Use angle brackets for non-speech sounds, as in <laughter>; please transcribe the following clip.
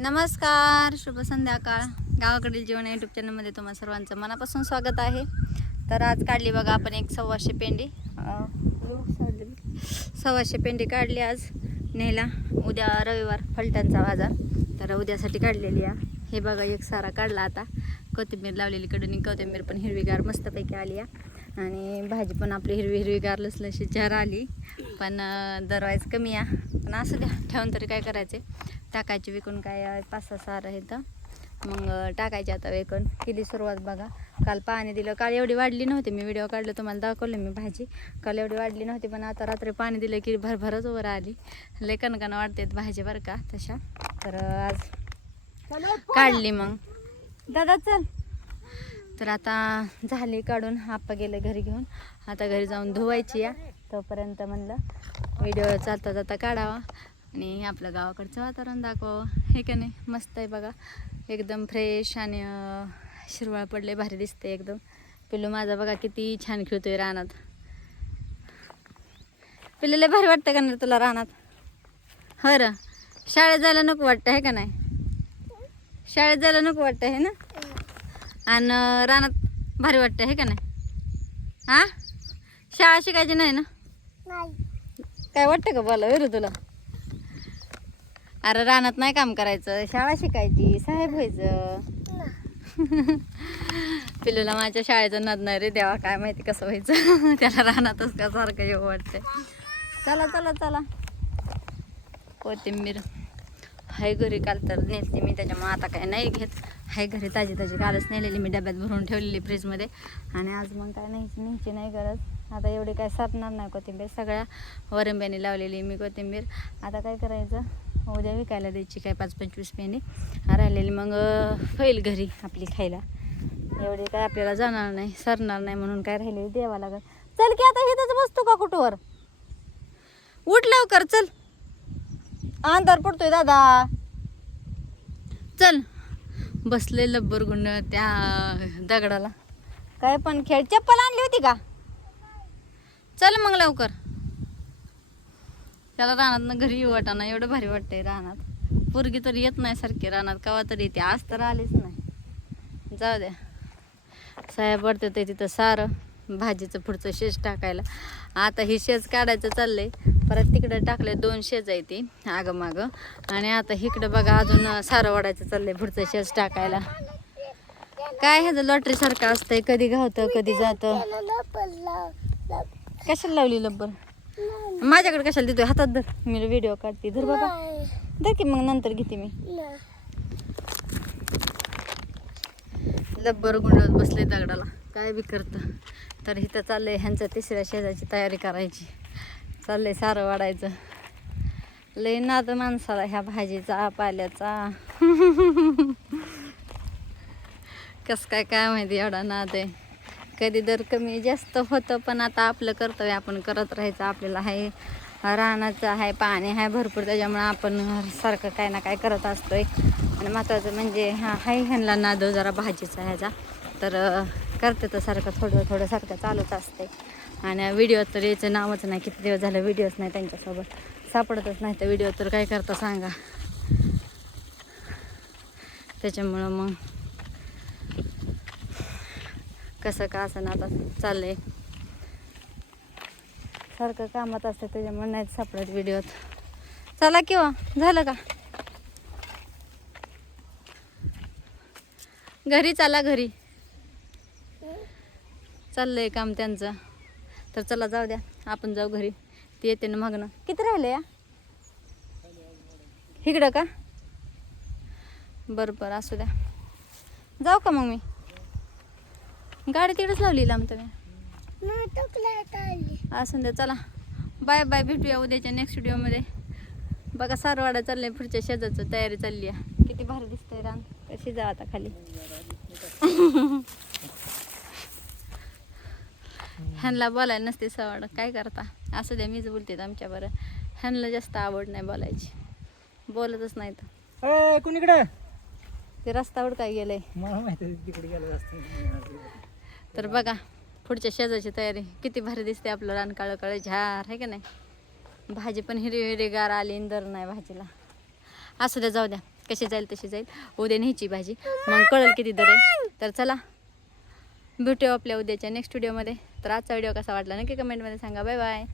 नमस्कार शुभ संध्याकाळ. गावाकडील जीवन यूट्यूब चॅनलमध्ये तुम्हा सर्वांचं मनापासून स्वागत आहे. तर आज काढली बघा आपण एक सव्वाशे पेंडी. सव्वाशे पेंडी काढली आज नेला. उद्या रविवार फलट्यांचा बाजार. तर उद्यासाठी काढलेली आहे. हे बघा एक सारा काढला आता. कोथिंबीर लावलेली कडून कोथिंबीर पण हिरवीगार मस्तपैकी आली आहे. आणि भाजी पण आपली हिरवी हिरवीगार लसलशी चार आली. पण दरवाईज कमी आहे. पण असू द्या ठेवून तरी काय करायचे टाकायची विकून काय पाच सहा सारं आहे तर. मग टाकायची आता विकून. केली सुरुवात बघा. काल पाणी दिलं. काल एवढी वाढली नव्हती. मी व्हिडिओ काढलं तुम्हाला दाखवलं मी भाजी. काल एवढी वाढली नव्हती पण आता रात्री पाणी दिलं की भरभरच वर आली. कणकण वाढते भाजी बरं का तशा. तर आज काढली मग. दादा चल. तर आता झाली काढून. आप्पा गेले घरी घेऊन. आता घरी जाऊन धुवायची या तोपर्यंत म्हणलं व्हिडिओ चालता जाता काढावा. आणि आपलं गावाकडचं वातावरण दाखवावं हे का नाही? मस्त आहे बघा. एकदम फ्रेश आणि शिरवाळ पडले भारी दिसते एकदम. पिल्लू माझा बघा किती छान खेळतोय रानात. पिल्लू लय भारी वाटतं का नाही तुला रानात? हो र. शाळेत जायला नको वाटतं आहे का नाही? शाळेत जायला नको वाटतं आहे ना? आणि रानात भारी वाटतं आहे का नाही? हा? शाळा शिकायची नाही ना? काय वाटतं का बोला वेरू तुला? अरे रानात नाही काम करायचं शाळा शिकायची साहेब व्हायचं. <laughs> पिलूला माझ्या शाळेचं नद नाही रे देवा काय माहिती कसं व्हायचं. <laughs> त्याला रानातच का सारखं येऊ वाटतंय. चला चला चला. कोथिंबीर. हाय घरी काल तर नेते मी त्याच्यामुळे आता काय नाही घेत. हाय घरी ताजी ताजी कालच नेलेली मी डब्यात भरून ठेवलेली फ्रीजमध्ये. आणि आज मग काय न्यायची न्यायची नाही गरज. आता एवढी काय सापणार नाही कोथिंबीर सगळ्या वरंब्याने लावलेली मी कोथिंबीर. आता काय करायचं? उद्या विकायला द्यायची काय पाच पंचवीस पेंडी राहिलेली मग होईल घरी आपली खायला. एवढे काय आपल्याला जाणार नाही सरणार नाही म्हणून काय राहिलेली द्यावा लागत चल की आता इथंच बसतो का कुठवर? उठ लवकर चल. अंधार पडतोय दादा. चल. बसले लब्बर गुंड त्या दगडाला. काय पण खेळ चप्पल आणली होती का? चल मग लवकर. त्याला रानात घरी येऊ वाटाना एवढं भारी वाटतंय रानात. पोरगी तर येत नाही सारखी रानात कवा तरी येते. आज तर आलीच नाही. जाऊ द्या. साहेब पडते ते तिथं सारं भाजीचं पुढचं शेज टाकायला. आता ही शेज काढायचं चाललंय. परत तिकडं टाकले दोन शेज आहे ती आगं मागं आणि आता इकडं बघा अजून सारं वाढायचं चाललंय पुढचं शेज टाकायला. काय ह्याचं लॉटरी सारखं असतंय कधी घावतं कधी जातं? कशाला लावली लब्बर? माझ्याकडे कशाला देतोय? हातात धर. मी व्हिडिओ काढते. धर बाबा. धर की मग नंतर घेते मी. लब्बर गुंडवत बसले दगडाला. काय बी करतं. तर इथं चाललंय ह्यांचं तिसऱ्या शेजाची तयारी करायची. चाललंय सारं वाढायचं. लय नाद माणसाला ह्या भाजीचा पाल्याचा. <laughs> कस काय काय माहिती एवढा नाद आहे. कधी दर कमी जास्त होतं पण आता आपलं कर्तव्य आपण करत राहायचं आपल्याला आहे रानाचं आहे पाणी आहे भरपूर त्याच्यामुळं आपण सारखं काय ना काय करत असतोय. आणि महत्त्वाचं म्हणजे हा हाय ह्यांना नादो जरा भाजीचा ह्याचा. तर करते तर सारखं थोडं थोडं सारखं चालूच असते आणि व्हिडिओ तर याचं नावच नाही किती दिवस झालं व्हिडिओच नाही त्यांच्यासोबत. सापडतच नाही तर व्हिडिओ तर काय करता सांगा. त्याच्यामुळं मग कसं का असं ना आता चाललंय. सारखं कामात असतं त्याच्यामुळे नाही सापडत व्हिडिओत चला किंवा झालं का? घरी चला घरी. चाललंय काम त्यांचं. तर चला जाऊ द्या आपण जाऊ घरी. ते येते ना मागणं किती राहिले या? इकडं का? बरं बरं असू द्या. जाऊ का मग मी? गाडी तिकडेच लावली लांब तुम्ही? असं द्या चला. बाय बाय भेटूया उद्याच्या नेक्स्ट व्हिडिओमध्ये बघा सारवाडा चाललंय पुढच्या शेजारचं तयारी चालली आहे किती भारी दिसतंय रान. कशी जा आता खाली. ह्यांना बोलायला नसते सवड काय करता? असं द्या मीच बोलते आमच्या बरं. ह्यांना जास्त आवड नाही बोलायची. बोलतच नाही तर कुणीकडे ते रस्त्यावर काय गेलंय? मला माहिती तिकडे गेलं तर बघा पुढच्या शेजाची तयारी. किती भारी दिसते आपलं रान काळं काळं झार आहे का नाही? भाजी पण हिरवी हिरवीगार आली इंदर दर नाही भाजीला. असू द्या जाऊ द्या. कशी जाईल तशी जाईल. उद्या न्यायची भाजी. मग कळेल किती दर आहे. तर चला भेटू आपल्या उद्याच्या नेक्स्ट व्हिडिओमध्ये तर आजचा व्हिडिओ कसा वाटला नक्की कमेंटमध्ये सांगा. Bye bye